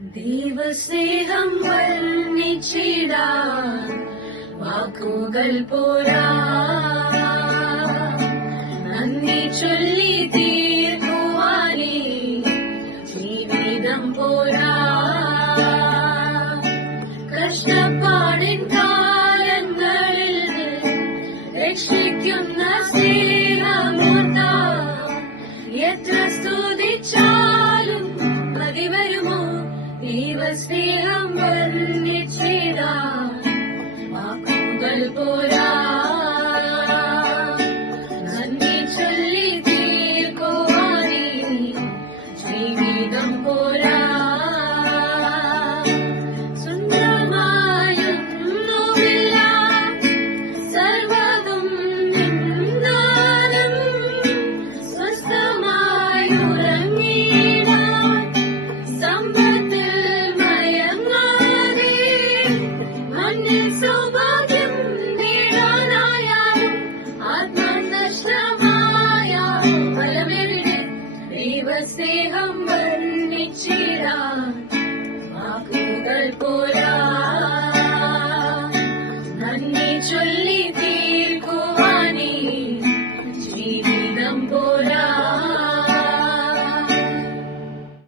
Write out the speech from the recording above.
ദൈവസ്നേഹം വർണ്ണിച്ചിടാൻ വാക്കുകൾ പോരാ, നന്ദി ചൊല്ലി തീർക്കുവാനേ ജീവിതം പോരാ. കഷ്ടപ്പാടിൻ കാലങ്ങളിൽ രക്ഷിക്കുന്ന സ്നേഹമോർത്ത എത്ര സ്തുതിച്ചാലും മതി വരുമോ? ദൈവസ്നേഹം വർണ്ണിച്ചിടാൻ വാക്കുകൾ പോരാ.